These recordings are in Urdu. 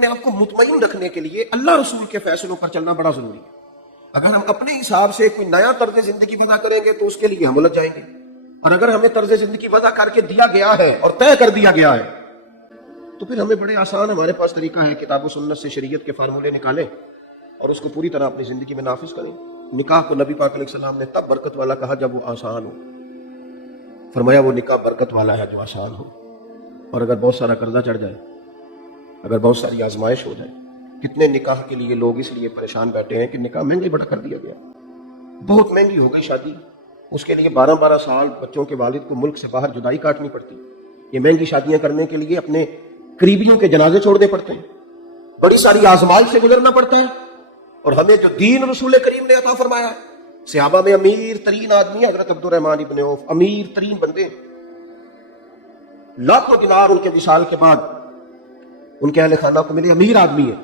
اپنے آپ کو مطمئن رکھنے کے لیے اللہ رسول کے فیصلوں پر چلنا بڑا ضروری ہے. اگر ہم اپنے حساب سے کوئی نیا طرز زندگی وضع کریں گے تو اس کے لیے ہم الجھ جائیں گے. اور اگر ہمیں طرز زندگی وضع کر کے دیا گیا ہے اور طے کر دیا گیا ہے تو پھر ہمیں بڑے آسان ہمارے پاس طریقہ ہے, کتاب و سنت سے شریعت کے فارمولے نکالیں اور اس کو پوری طرح اپنی زندگی میں نافذ کریں. نکاح کو نبی پاک علیہ السلام نے تب برکت والا کہا جب وہ آسان ہو. فرمایا وہ نکاح برکت والا ہے جو آسان ہو. اور اگر بہت سارا قرضہ چڑھ جائے, اگر بہت ساری آزمائش ہو جائے, کتنے نکاح کے لیے لوگ اس لیے پریشان بیٹھے ہیں کہ نکاح مہنگی بڑا کر دیا گیا, بہت مہنگی ہو گئی شادی, اس کے لیے 12 سال بچوں کے والد کو ملک سے باہر جدائی کاٹنی پڑتی. یہ مہنگی شادیاں کرنے کے لیے اپنے قریبیوں کے جنازے چھوڑنے پڑتے ہیں, بڑی ساری آزمائش سے گزرنا پڑتا ہے. اور ہمیں جو دین رسول کریم نے عطا فرمایا ہے, صحابہ میں امیر ترین آدمی حضرت عبد الرحمن ابن عوف, امیر ترین بندے, لاکھوں دینار ان کے وصال کے بعد ان کے اہل خانہ کو ملے, امیر آدمی ہے,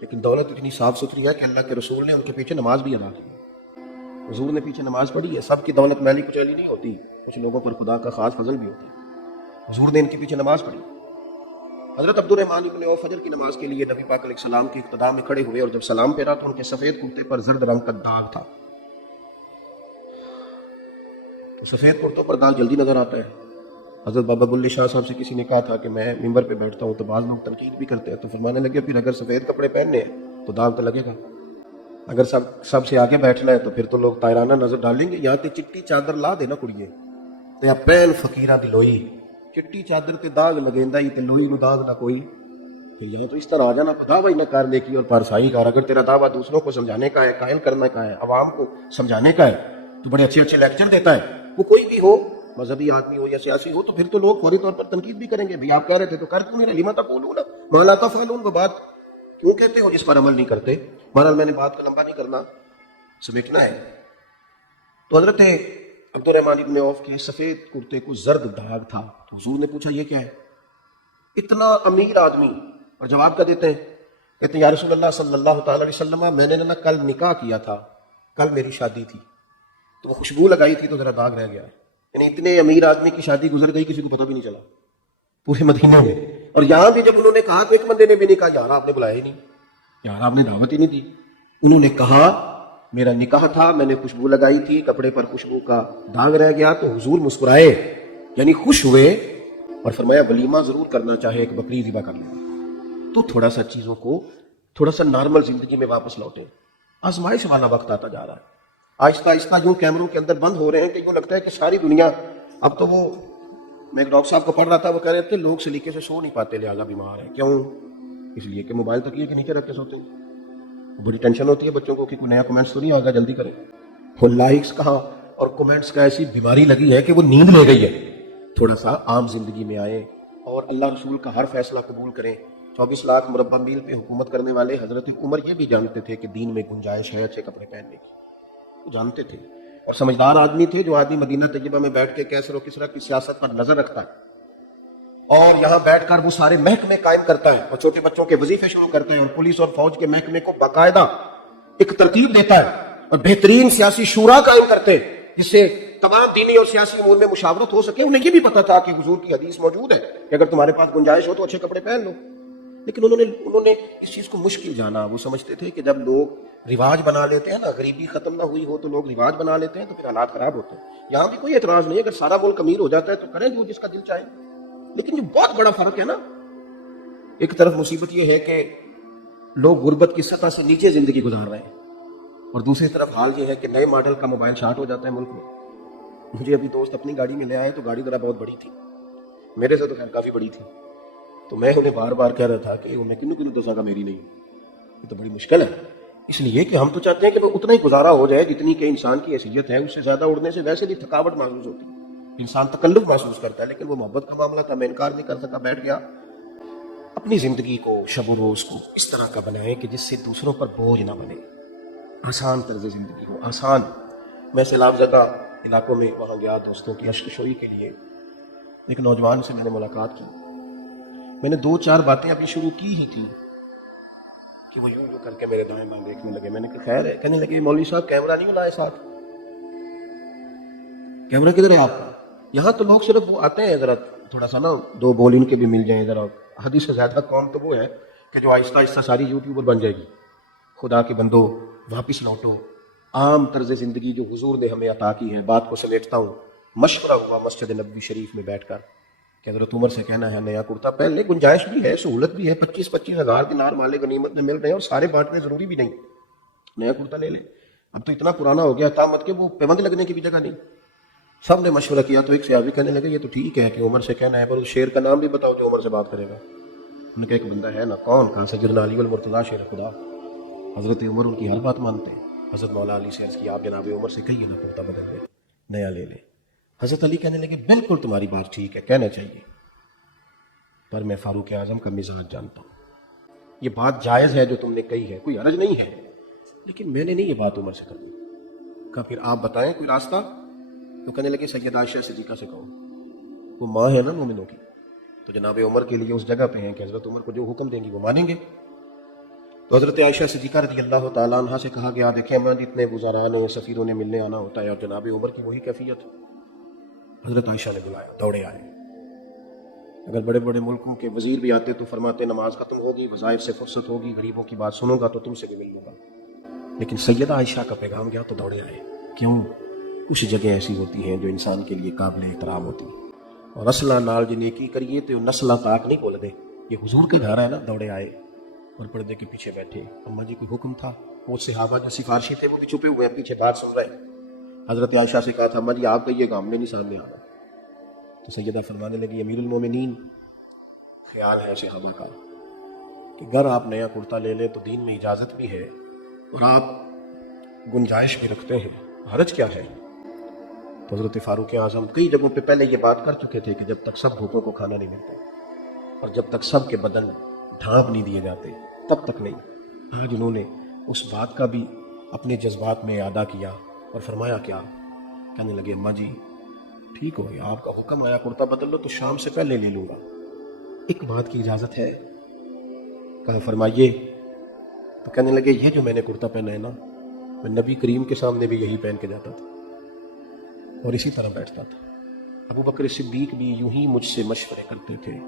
لیکن دولت اتنی صاف ستھری ہے کہ اللہ کے رسول نے ان کے پیچھے نماز بھی ادا کی. حضور نے پیچھے نماز پڑھی ہے. سب کی دولت میلی کچیلی نہیں ہوتی, کچھ لوگوں پر خدا کا خاص فضل بھی ہوتا ہے. حضور نے ان کے پیچھے نماز پڑھی. حضرت عبد الرحمن ابن عوف فجر کی نماز کے لیے نبی پاک علیہ السلام کی اقتداء میں کھڑے ہوئے, اور جب سلام پھیرا تو ان کے سفید کرتے پر زرد رنگ کا داغ تھا. تو سفید کرتوں پر داغ جلدی نظر آتا ہے. حضرت بابا بلے شاہ صاحب سے کسی نے کہا تھا کہ میں ممبر پہ بیٹھتا ہوں تو بعض لوگ تنقید بھی کرتے ہیں, تو فرمانے لگے پھر اگر سفید کپڑے پہننے ہیں تو داغ تو لگے گا, اگر سب سے آگے بیٹھنا ہے تو پھر تو لوگ تائرانہ نظر ڈالیں گے. یہاں تے چٹی چادر لا دینا کڑیے تے پہن فقیراں دی لوئی, چٹی چادر تے داغ لگیندا ہی تے لوئی نو داغ نہ کوئی. پھر یہاں تو اس طرح آ جانا, دعویٰ نہ کر نیکی اور پارسائی کر. اگر تیرا دعویٰ دوسروں کو سمجھانے کا ہے, قائل کرنے کا ہے, عوام کو سمجھانے کا ہے, تو بڑے اچھے اچھے لیکچر دیتا ہے. وہ کوئی بھی ہو, مذہبی آدمی ہو یا سیاسی ہو, تو پھر تو لوگ فوری طور پر تنقید بھی کریں گے. بھئی آپ کہہ رہے تھے تو کر کیوں نہیں رہے, لما تقولون ما لا تفعلون, وہ بات کیوں کہتے ہو جس پر عمل نہیں کرتے. بہرحال میں نے بات کو لمبا نہیں کرنا, سمیٹنا ہے. تو حضرت عبد الرحمن ابن عوف کے سفید کرتے کو زرد داغ تھا. تو حضور نے پوچھا یہ کیا ہے, اتنا امیر آدمی, اور جواب کیا دیتے ہیں, کہتے ہیں یا رسول اللہ صلی اللہ تعالی علیہ وسلم, میں نے نا کل نکاح کیا تھا, کل میری شادی تھی, تو وہ خوشبو لگائی تھی تو ذرا داغ رہ گیا. یعنی اتنے امیر آدمی کی شادی گزر گئی, کسی کو پتہ بھی نہیں چلا پورے مدینے میں. اور یہاں بھی جب انہوں نے کہا تو ایک بندے نے بھی نہیں کہا یار آپ نے بلایا ہی نہیں, یار آپ نے دعوت ہی نہیں دی. انہوں نے کہا میرا نکاح تھا, میں نے خوشبو لگائی تھی, کپڑے پر خوشبو کا داغ رہ گیا. تو حضور مسکرائے, یعنی خوش ہوئے, اور فرمایا ولیمہ ضرور کرنا, چاہے ایک بکری ذبح کر لینا. تو تھوڑا سا چیزوں کو تھوڑا سا نارمل زندگی میں واپس لوٹے. آزمائش والا وقت آتا جا رہا ہے, آہستہ آہستہ یوں کیمروں کے اندر بند ہو رہے ہیں کہ یوں لگتا ہے کہ ساری دنیا اب تو. وہ میں ایک ڈاکٹر صاحب کو پڑھ رہا تھا, وہ کہہ رہے تھے لوگ سلیقے سے سو نہیں پاتے لہٰذا بیمار ہیں. کیوں؟ اس لیے کہ موبائل تکیے کے نیچے رکھ کے سوتے ہیں. بڑی ٹینشن ہوتی ہے بچوں کو کہ کوئی نیا کمنٹس تو نہیں آگا, جلدی کریں. وہ لائکس کہاں اور کمنٹس کا ایسی بیماری لگی ہے کہ وہ نیند لے گئی ہے. تھوڑا سا عام زندگی میں آئیں اور اللہ رسول کا ہر فیصلہ قبول کریں. 24 لاکھ مربع میل پہ حکومت کرنے والے حضرت عمر یہ بھی جانتے تھے کہ دین میں گنجائش ہے اچھے کپڑے پہننے کی, وہ جانتے تھے. اور سمجھدار آدمی تھے, جو آدمی مدینہ طیبہ میں بیٹھ کے کیسر و کسرا کی سیاست پر نظر رکھتا ہے اور یہاں بیٹھ کر وہ سارے محکمے قائم کرتا ہے, اور چھوٹے بچوں کے وظیفے شروع کرتے ہیں, اور پولیس اور فوج کے محکمے کو باقاعدہ ایک ترتیب دیتا ہے, اور بہترین سیاسی شورا قائم کرتے ہیں جس سے تمام دینی اور سیاسی امور میں مشاورت ہو سکے. انہیں یہ بھی پتا تھا کہ حضور کی حدیث موجود ہے کہ اگر تمہارے پاس گنجائش ہو تو اچھے کپڑے پہن لو. لیکن انہوں نے اس چیز کو مشکل جانا. وہ سمجھتے تھے کہ جب لوگ رواج بنا لیتے ہیں نا, غریبی ختم نہ ہوئی ہو تو لوگ رواج بنا لیتے ہیں, تو پھر حالات خراب ہوتے ہیں. یہاں بھی کوئی اعتراض نہیں, اگر سارا ملک امیر ہو جاتا ہے تو کریں جو جس کا دل چاہے. لیکن جو بہت بڑا فرق ہے نا, ایک طرف مصیبت یہ ہے کہ لوگ غربت کی سطح سے نیچے زندگی گزار رہے ہیں, اور دوسری طرف حال یہ ہے کہ نئے ماڈل کا موبائل شارٹ ہو جاتا ہے ملک میں. مجھے ابھی دوست اپنی گاڑی میں لے آئے تو گاڑی ذرا بہت بڑی تھی, میرے سے تو خیر کافی بڑی تھی. تو میں انہیں بار بار کہہ رہا تھا کہ انہیں کنوں دسا کا میری نہیں, یہ تو بڑی مشکل ہے. اس لیے کہ ہم تو چاہتے ہیں کہ وہ اتنا ہی گزارا ہو جائے جتنی کہ انسان کی حیثیت ہے. اس سے زیادہ اڑنے سے ویسے بھی تھکاوٹ محسوس ہوتی ہے, انسان تکلف محسوس کرتا ہے. لیکن وہ محبت کا معاملہ تھا, میں انکار نہیں کر سکا, بیٹھ گیا. اپنی زندگی کو شب و روز کو اس طرح کا بنائیں کہ جس سے دوسروں پر بوجھ نہ بنے, آسان طرز زندگی ہو, آسان. میں سیلاب زدہ علاقوں میں وہاں گیا دوستوں کی اشک شوئی کے لیے. ایک نوجوان سے میں نے ملاقات کی, میں نے 2-4 باتیں ابھی شروع کی ہی تھی کہ وہ یوں کر کے میرے دائیں بائیں دیکھنے لگے. میں نے کہا خیر ہے, کہنے لگے مولوی صاحب کیمرہ نہیں لائے ساتھ. کیمرہ کدھر ہے آپ کا؟ یہاں تو لوگ صرف وہ آتے ہیں ذرا تھوڑا سا نا 2 بول ان کے بھی مل جائیں, ذرا حدیث سے زیادہ قوم تو وہ ہے کہ جو آہستہ آہستہ ساری یوٹیوبر بن جائے گی. خدا کے بندو واپس لوٹو. عام طرز زندگی جو حضور نے ہمیں عطا کی ہے. بات کو سمیٹتا ہوں. مشورہ ہوا مسجد نبوی شریف میں بیٹھ کر کہ حضرت عمر سے کہنا ہے نیا کرتا پہن لے, گنجائش بھی ہے, سہولت بھی ہے, 25-25 ہزار دینار مال غنیمت میں مل رہے ہیں اور سارے بانٹنے ضروری بھی نہیں, نیا کرتا لے لے. اب تو اتنا پرانا ہو گیا تامت کے وہ پیوند لگنے کی بھی جگہ نہیں. سب نے مشورہ کیا تو ایک صحابی کہنے لگے یہ تو ٹھیک ہے کہ عمر سے کہنا ہے, پر اس شیر کا نام بھی بتاؤ جو عمر سے بات کرے گا. انہوں نے کہا ایک بندہ ہے نا. کون؟ کہا سیدنا علی والمرتضیٰ شیر خدا. حضرت عمر ان کی ہر بات مانتے ہیں. حضرت مولا علی سے عرض کیا آپ جناب عمر سے کہیے نا کرتا بدل دے, نیا لے لے. حضرت علی کہنے لگے بالکل تمہاری بات ٹھیک ہے, کہنا چاہیے, پر میں فاروق اعظم کا مزاج جانتا ہوں. یہ بات جائز ہے جو تم نے کہی ہے, کوئی حرج نہیں ہے, لیکن میں نے نہیں یہ بات عمر سے کرنی. کہا پھر آپ بتائیں کوئی راستہ. تو کہنے لگے سیدہ عائشہ صدیقہ سے کہو, وہ ماں ہے نا مومنوں کی, تو جناب عمر کے لیے اس جگہ پہ ہیں کہ حضرت عمر کو جو حکم دیں گی وہ مانیں گے. تو حضرت عائشہ صدیقہ رضی اللہ تعالیٰ عنہ سے کہا گیا دیکھیں ماں جتنے وزراء نے سفیروں نے ملنے آنا ہوتا ہے اور جناب عمر کی وہی کیفیت. حضرت عائشہ نے بلایا, دوڑے آئے. اگر بڑے بڑے ملکوں کے وزیر بھی آتے تو فرماتے نماز ختم ہوگی, وظائف سے فرصت ہوگی, غریبوں کی بات سنوں گا تو تم سے بھی مل لوں گا. لیکن سیدہ عائشہ کا پیغام گیا تو دوڑے آئے. کیوں؟ کچھ جگہ ایسی ہوتی ہیں جو انسان کے لیے قابل احترام ہوتی ہیں, اور اصلہ نال جی نیکی کریے تو نسلہ تاک نہیں بول دے. یہ حضور کے گھر ہے نا. دوڑے آئے اور پردے کے پیچھے بیٹھے. اما جی کوئی حکم تھا؟ وہ صحابہ جو سفارشی تھے وہ بھی چھپے ہوئے ہیں پیچھے بات سن رہے. حضرت عائشہ سے کہا تھا اما جی آپ کہیے گا, ہم نے نہیں سامنے آنا. تو سیدہ فرمانے لگی امیر المومنین, خیال ہے صحابہ کا کہ اگر آپ نیا کرتا لے لیں تو دین میں اجازت بھی ہے اور آپ گنجائش بھی رکھتے ہیں, حرج کیا ہے. تو حضرت فاروق اعظم کئی جگہوں پہ پہلے یہ بات کر چکے تھے کہ جب تک سب بھوکوں کو کھانا نہیں ملتا اور جب تک سب کے بدن ڈھانپ نہیں دیے جاتے تب تک نہیں. آج انہوں نے اس بات کا بھی اپنے جذبات میں اعادہ کیا اور فرمایا کیا, کہنے لگے اماں جی ٹھیک ہو گیا, آپ کا حکم آیا کرتا بدل لو تو شام سے پہلے لے لوں گا, ایک بات کی اجازت ہے. کہا فرمائیے. تو کہنے لگے یہ جو میں نے کرتا پہنا ہے نا, میں نبی کریم کے سامنے بھی یہی پہن کے جاتا تھا اور اسی طرح بیٹھتا تھا. ابو بکر صدیق بھی یوں ہی مجھ سے مشورے کرتے تھے.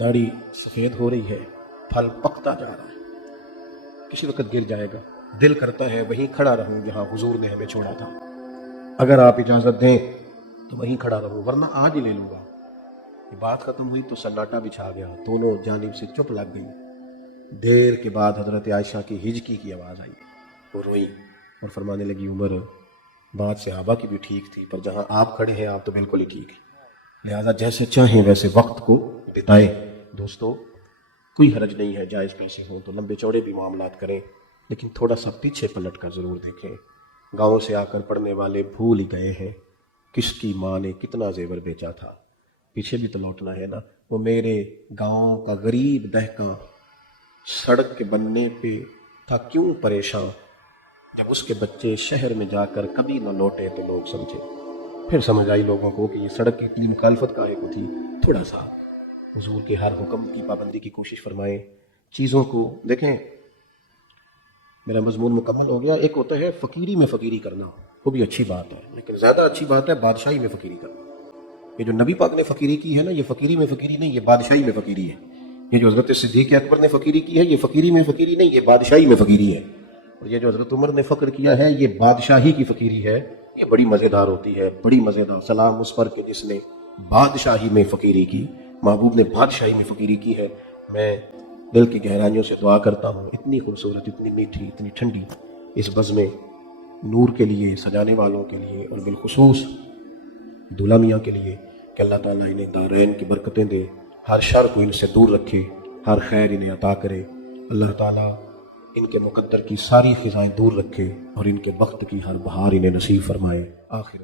داڑھی سفید ہو رہی ہے, پھل پکتا جا رہا ہے, کسی وقت گر جائے گا, دل کرتا ہے وہیں کھڑا رہوں جہاں حضور نے ہمیں چھوڑا تھا. اگر آپ اجازت دیں تو وہیں کھڑا رہوں, ورنہ آج ہی لے لوں گا. یہ بات ختم ہوئی تو سناٹا بھی چھا گیا, دونوں جانب سے چپ لگ گئی. دیر کے بعد حضرت عائشہ کی ہجکی کی آواز آئی, وہ روئی اور فرمانے لگی عمر بات صحابہ کی بھی ٹھیک تھی, پر جہاں آپ کھڑے ہیں آپ تو بالکل ہی ٹھیک ہیں, لہذا جیسے چاہیں ویسے وقت کو بتائیں. دوستو کوئی حرج نہیں ہے, جائز پیسے ہوں تو لمبے چوڑے بھی معاملات کریں, لیکن تھوڑا سا پیچھے پلٹ کر ضرور دیکھیں. گاؤں سے آ کر پڑھنے والے بھول ہی گئے ہیں کس کی ماں نے کتنا زیور بیچا تھا. پیچھے بھی تو لوٹنا ہے نا. وہ میرے گاؤں کا غریب دہقاں سڑک کے بننے پہ تھا کیوں پریشان, جب اس کے بچے شہر میں جا کر کبھی نہ لوٹے تو لوگ سمجھے. پھر سمجھ آئی لوگوں کو کہ یہ سڑک کی اتنی مخالفت کاہے کو تھی. تھوڑا سا حضور کے ہر حکم کی پابندی کی کوشش فرمائیں. چیزوں کو دیکھیں, میرا مضمون مکمل ہو گیا. ایک ہوتا ہے فقیری میں فقیری کرنا, وہ بھی اچھی بات ہے, لیکن زیادہ اچھی بات ہے بادشاہی میں فقیری کرنا. یہ جو نبی پاک نے فقیری کی ہے نا, یہ فقیری میں فقیری نہیں, یہ بادشاہی میں فقیری ہے. یہ جو حضرت صدیق اکبر نے فقیری کی ہے, یہ فقیری میں فقیری نہیں, یہ بادشاہی میں فقیری ہے. اور یہ جو حضرت عمر نے فقر کیا ہے, یہ بادشاہی کی فقیری ہے. یہ بڑی مزیدار ہوتی ہے, بڑی مزیدار. سلام اس پر کہ جس نے بادشاہی میں فقیری کی, محبوب نے بادشاہی میں فقیری کی ہے. میں دل کی گہرائیوں سے دعا کرتا ہوں اتنی خوبصورت, اتنی میٹھی, اتنی ٹھنڈی اس بزم نور کے لیے, سجانے والوں کے لیے, اور بالخصوص دولہا میاں کے لیے کہ اللہ تعالیٰ انہیں دارین کی برکتیں دے, ہر شر کو ان سے دور رکھے, ہر خیر انہیں عطا کرے. اللہ تعالیٰ ان کے مقدر کی ساری خزائیں دور رکھے اور ان کے وقت کی ہر بہار انہیں نصیب فرمائے. آخر